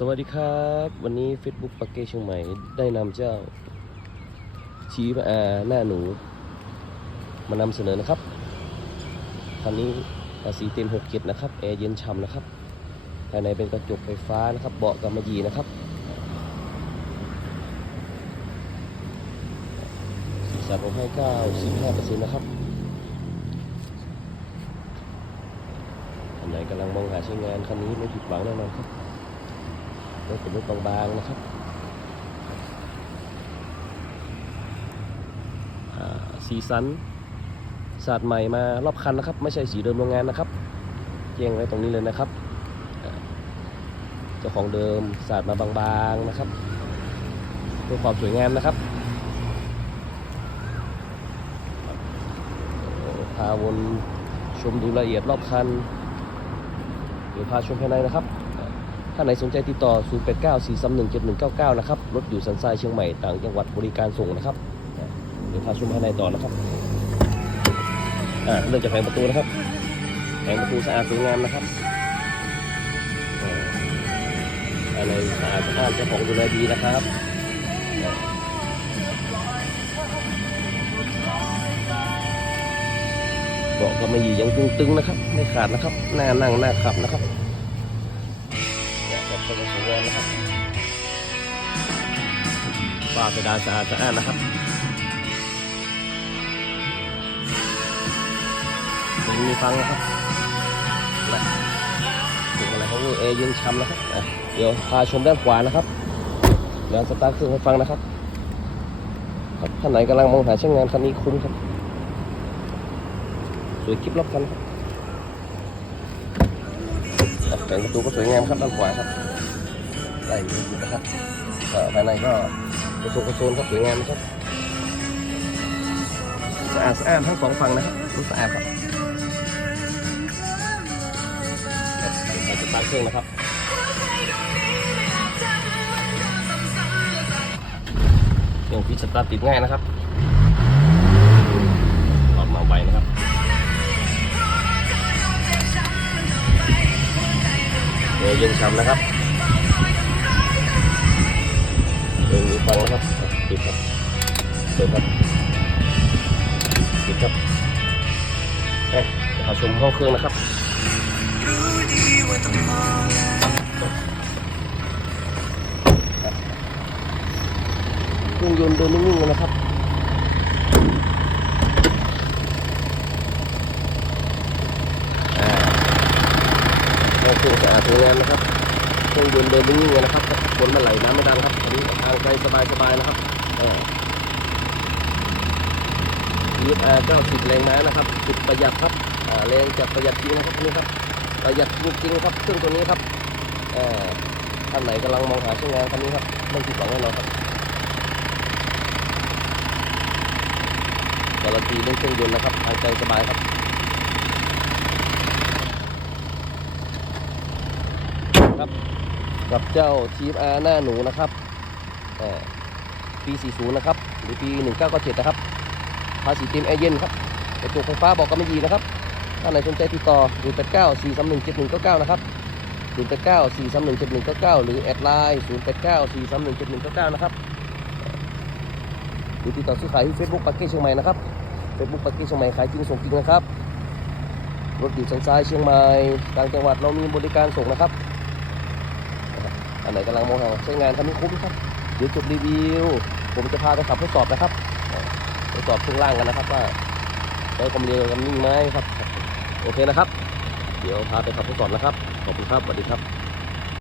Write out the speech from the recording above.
สวัสดีครับ วันนี้ Facebook ปักเกเชียงใหม่ได้นำเจ้า ชีพอาหน้าหนู มานำเสนอนะครับคันนี้ภาษีเต็ม6เจ็ดนะครับแอร์เย็นฉ่ำนะครับภายในเป็นกระจกไฟฟ้านะครับ เบาะกำมะหยี่นะครับ สีสันผมให้95%นะครับอันไหนกำลังมองหาใช้งานคันนี้ไม่ผิดหวังแน่นอนครับ รถเป็นรถบางๆนะครับสีสันสาดใหม่มารอบคันนะครับ ไม่ใช่สีเดิมโรงงานนะครับแจ้งไว้ตรงนี้เลยนะครับเจ้าของเดิมสาดมาบางๆนะครับเพื่อความสวยงามนะครับพาวนชมดูรายละเอียดรอบคันเดี๋ยวพาชมภายในนะครับ ถ้าไหนสนใจติดต่อ 0 8 9 4 3 1 7 1 9 9 นะครับ รถอยู่สันทรายเชียงใหม่ ต่างจังหวัดบริการส่งนะครับ เดี๋ยวพาชมภายในต่อนะครับ อ่าเริ่มจากแผงประตูนะครับ แผงประตูสะอาดสวยงามนะครับอ่าภายในสะอาดสะอาดเจ้าของดูแลดีนะครับเบาะก็ไม่หยียังตึงๆนะครับ ไม่ขาดนะครับ หน้านั่งหน้าขับนะครับ แบบสวยๆนะครับฝ้าเพดานสะอาดสะอาดนะครับตรงมีฟังนะครับและถึงอะไรเขาเอเย็นช้ำนะครับเดี๋ยวพาชมด้านขวานะครับเดี๋ยวสตาร์ทเครื่องให้ฟังนะครับครับท่านไหนกำลังมองหาช่างงานคันนี้คุ้มครับสวยคลิปรอบคันครับ อะแต่งประตูก็สวยงามครับด้านขวาครับไล่อยู่นะครับภายในก็กระโซนกระโซนครับสวยงามนะครับสะอาดสะอาดทั้งสองฝั่งนะครับสะอาดครับเราจะตั้งเครื่องนะครับเครื่องพิชสตาร์ทติดง่ายนะครับ เยวเย็นช้ำนะครับเองมีฟังนะครับปิดครับเปิดครับปิดครับเอ๊ะเดี๋ยวขอชมห้องเครื่องนะครับเครื่องยนต์เดินนิ่งๆนะครับ ห้อเครื่องสะอาดสวยงามนะครับเครื่องยนต์เดินนิ่งๆเลยนะครับฝนมันไหลน้ำไม่ดันครับอันนี้ทางไปสบายๆนะครับเออ ESR 90แรงม้านะครับสุดประหยัดครับแรงจากประหยัดจริงนะครับนี่ครับประหยัดจริงๆครับเครื่องตัวนี้ครับท่านไหนกำลังมองหาใช้งานคันนี้ครับไม่ผิดหวังแน่นอนครับการันตีเรื่องเครื่องยนต์นะครับหายใจสบายครับ ครับ กับเจ้าทีฟอาร์หน้าหนูนะครับปี 40 นะครับ หรือปี 1997 นะครับ ภาษีเต็มแอร์เย็นครับกระจกไฟฟ้าบอกกำมะหยี่นะครับ ถ้าไหนสนใจติดต่อ 089 431 7199 นะครับ 089 431 7199 หรือแอดไลน์ 089 431 7199 นะครับหรือติดต่อซื้อขายที่ Facebook ปักเก้เชียงใหม่นะครับ Facebook ปักเก้เชียงใหม่ขายจริงส่งจริงนะครับ รถอยู่สันทรายเชียงใหม่ต่างจังหวัดเรามีบริการส่งนะครับ อันไหนกำลังมองหาใช้งานทำให้คุ้มครับเดี๋ยวจบรีวิว ผมจะพาไปขับทดสอบนะครับทดสอบเครื่องล่างกันนะครับว่าได้ความเร็วกันนิ่งไหมครับ โอเคนะครับ เดี๋ยวพาไปขับทดสอบนะครับ ขอบคุณครับสวัสดีครับ